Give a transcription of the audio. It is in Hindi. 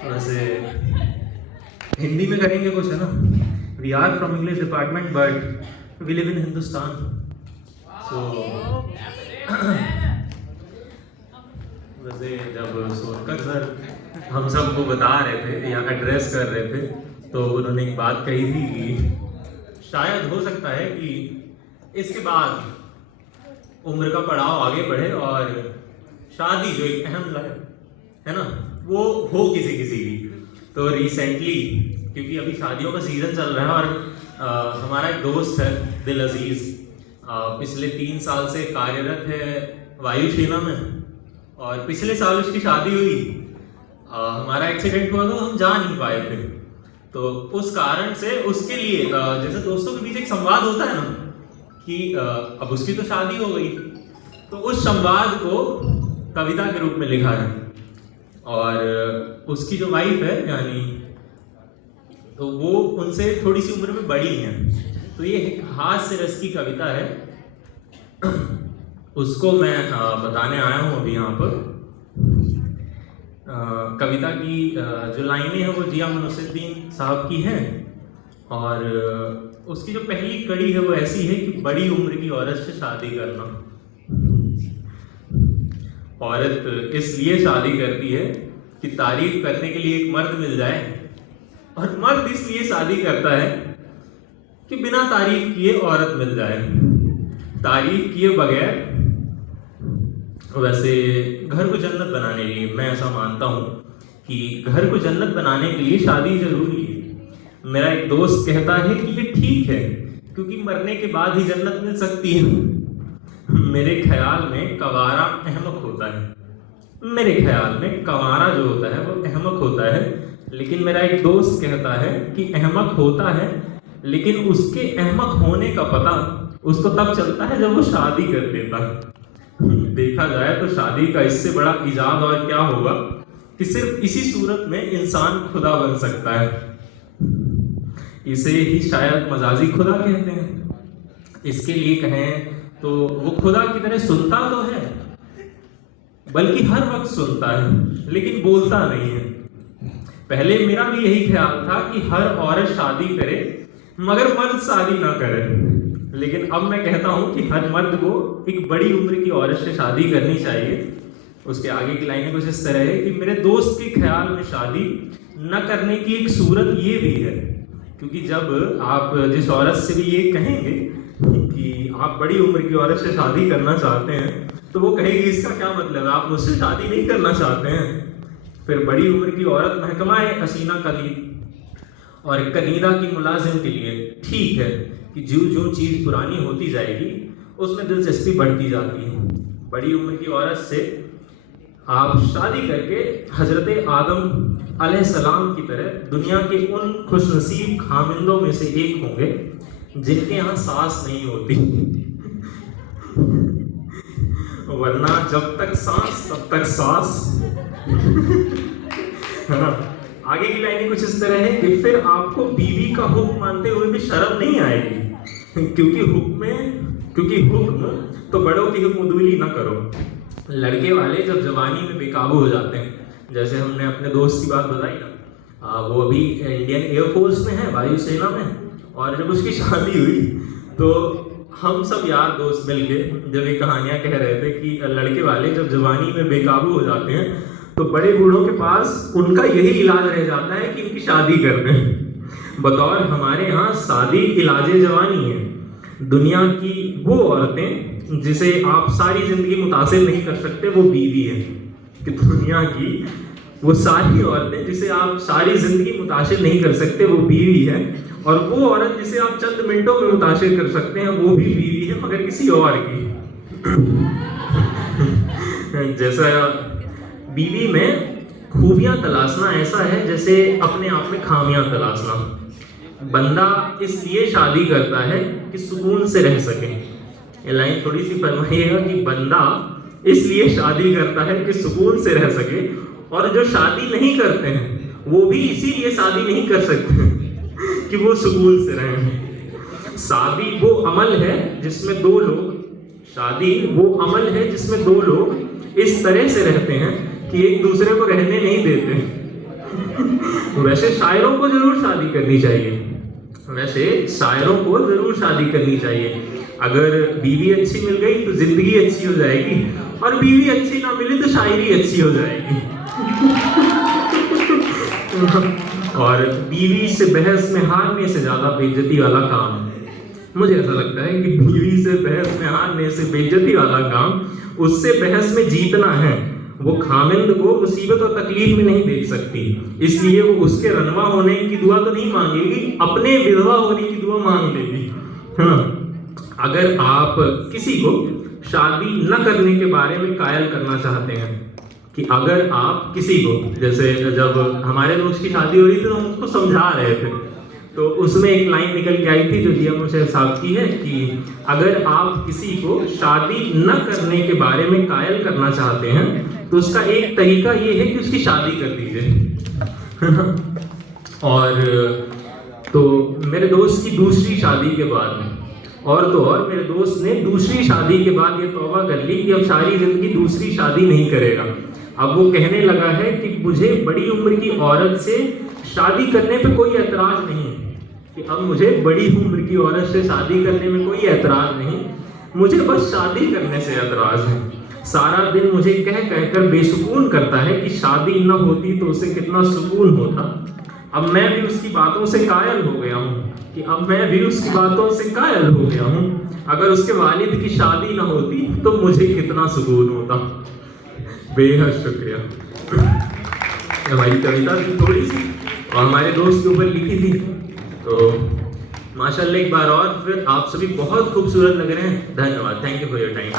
वैसे हिंदी में करेंगे कुछ, है ना? We are from English department but we live in Hindustan, so वैसे जब सोनकर सर हम सबको बता रहे थे या एड्रेस कर रहे थे तो उन्होंने एक बात कही थी कि शायद हो सकता है कि इसके बाद उम्र का पड़ाव आगे बढ़े और शादी जो एक अहम है ना वो हो किसी किसी की। तो रिसेंटली क्योंकि अभी शादियों का सीज़न चल रहा है और हमारा एक दोस्त है दिल अजीज़, पिछले 3 साल से कार्यरत है वायुसेना में और पिछले साल उसकी शादी हुई। हमारा एक्सीडेंट हुआ तो हम जा नहीं पाए थे, तो उस कारण से उसके लिए जैसे दोस्तों के बीच एक संवाद होता है ना कि अब उसकी तो शादी हो गई, तो उस संवाद को कविता के रूप में लिखा है। और उसकी जो वाइफ है यानी तो वो उनसे थोड़ी सी उम्र में बड़ी है, तो ये एक हास्य रस की कविता है। उसको मैं बताने आया हूँ अभी यहाँ पर। कविता की जो लाइनें हैं वो जिया मुनस्सिरुद्दीन साहब की हैं और उसकी जो पहली कड़ी है वो ऐसी है कि बड़ी उम्र की औरत से शादी करना। औरत इसलिए शादी करती है कि तारीफ करने के लिए एक मर्द मिल जाए, और मर्द इसलिए शादी करता है कि बिना तारीफ किए औरत मिल जाए। तारीफ किए बगैर वैसे घर को जन्नत बनाने के लिए मैं ऐसा मानता हूँ कि घर को जन्नत बनाने के लिए शादी जरूरी है। मेरा एक दोस्त कहता है कि ये ठीक है क्योंकि मरने के बाद ही जन्नत मिल सकती है। मेरे ख्याल में कवारा अहमक होता है, मेरे ख्याल में कवारा जो होता है वो अहमक होता है, लेकिन मेरा एक दोस्त कहता है कि अहमक होता है लेकिन उसके अहमक होने का पता उसको तब चलता है जब वो शादी कर देता है। देखा जाए तो शादी का इससे बड़ा इजाद और क्या होगा कि सिर्फ इसी सूरत में इंसान खुदा बन सकता है। इसे ही शायद मजाजी खुदा कहते हैं। इसके लिए कहें तो वो खुदा की तरह सुनता तो है, बल्कि हर वक्त सुनता है लेकिन बोलता नहीं है। पहले मेरा भी यही ख्याल था कि हर औरत शादी करे मगर मर्द शादी ना करे, लेकिन अब मैं कहता हूं कि हर मर्द को एक बड़ी उम्र की औरत से शादी करनी चाहिए। उसके आगे की लाइनें कुछ इस तरह है कि मेरे दोस्त के ख्याल में शादी न करने की एक सूरत ये भी है, क्योंकि जब आप जिस औरत से भी ये कहेंगे कि आप बड़ी उम्र की औरत से शादी करना चाहते हैं तो वो कहेगी इसका क्या मतलब है, आप मुझसे शादी नहीं करना चाहते हैं। फिर बड़ी उम्र की औरत महकमाए हसीना कलीद और कनीदा की मुलाजिम के लिए ठीक है कि जो चीज़ पुरानी होती जाएगी उसमें दिलचस्पी बढ़ती जाती है। बड़ी उम्र की औरत से आप शादी करके हजरत आदम अलैहिस्सलाम की तरह दुनिया के उन खुशनसीब खामिंदों में से एक होंगे जिनके यहाँ सांस नहीं होती, वरना जब तक सांस तब तक सांस, है ना। आगे की लाइनें कुछ इस तरह है कि फिर आपको बीवी का हुक्म मानते हुए भी शर्म नहीं आएगी, क्योंकि हुक्म तो बड़ों की हुक्मदुली ना करो। लड़के वाले जब जवानी में बेकाबू हो जाते हैं, जैसे हमने अपने दोस्त की बात बताई ना, वो अभी इंडियन एयरफोर्स में है, वायुसेना में, और जब उसकी शादी हुई तो हम सब यार दोस्त मिलके जब ये कहानियां कह रहे थे कि लड़के वाले जब जवानी में बेकाबू हो जाते हैं तो बड़े बूढ़ों के पास उनका यही इलाज रह जाता है कि इनकी शादी कर दें। बतौर हमारे यहाँ शादी इलाजे जवानी है। दुनिया की वो औरतें जिसे आप सारी जिंदगी मुतासिर नहीं कर सकते वो बीवी है, कि दुनिया की वो सारी औरतें जिसे आप सारी जिंदगी मुतासिर नहीं कर सकते वो बीवी है, और वो औरत जिसे आप चंद मिनटों में मुतासिर कर सकते हैं वो भी बीवी है, मगर किसी और की। जैसा बीवी में खूबियां तलाशना ऐसा है जैसे अपने आप में खामियां तलाशना। बंदा इसलिए शादी करता है कि सुकून से रह सके। ये लाइन थोड़ी सी फरमाइएगा कि बंदा इसलिए शादी करता है कि सुकून से रह सके, और जो शादी नहीं करते हैं वो भी इसीलिए शादी नहीं कर सकते कि वो सुकून से रहें। शादी वो अमल है जिसमें दो लोग इस तरह से रहते हैं कि एक दूसरे को रहने नहीं देते। वैसे शायरों को जरूर शादी करनी चाहिए, वैसे शायरों को जरूर शादी करनी चाहिए। अगर बीवी अच्छी मिल गई तो जिंदगी अच्छी हो जाएगी, और बीवी अच्छी ना मिली तो शायरी अच्छी हो जाएगी। और बीवी से बहस में हारने से ज्यादा बेइज्जती वाला काम, मुझे ऐसा लगता है कि बीवी से बहस में हारने से बेइज्जती वाला काम उससे बहस में जीतना है। वो खामिंद को मुसीबत और तकलीफ में नहीं देख सकती, इसलिए वो उसके रनवा होने की दुआ तो नहीं मांगेगी, अपने विधवा होने की दुआ मांग लेगी। हाँ, अगर आप किसी को शादी न करने के बारे में कायल करना चाहते हैं, कि अगर आप किसी को, जैसे जब हमारे दोस्त की शादी हो रही थी तो हम उसको समझा रहे थे, तो उसमें एक लाइन निकल के आई थी जो जिया मुझे साहब की है कि अगर आप किसी को शादी न करने के बारे में कायल करना चाहते हैं तो उसका एक तरीका ये है कि उसकी शादी कर दीजिए। और तो मेरे दोस्त की दूसरी शादी के बाद, और तो और मेरे दोस्त ने दूसरी शादी के बाद ये तौबा कर ली कि अब सारी जिंदगी दूसरी शादी नहीं करेगा। अब वो कहने लगा है कि मुझे बड़ी उम्र की औरत से शादी करने पे कोई ऐतराज नहीं है, कि अब मुझे बड़ी उम्र की औरत से शादी करने में कोई ऐतराज नहीं, मुझे बस शादी करने से ऐतराज है। सारा दिन मुझे कह कहकर बेसुकून करता है कि शादी न होती तो उसे कितना सुकून होता। अब मैं भी उसकी बातों से कायल हो गया हूँ, कि अब मैं भी उसकी बातों से कायल हो गया हूँ, अगर उसके वालिद की शादी न होती तो मुझे कितना सुकून होता। बेहद शुक्रिया। हमारी कविता थी थोड़ी सी और हमारे दोस्त के ऊपर लिखी थी, तो माशाल्लाह एक बार और फिर आप सभी बहुत खूबसूरत लग रहे हैं। धन्यवाद, thank you for your time.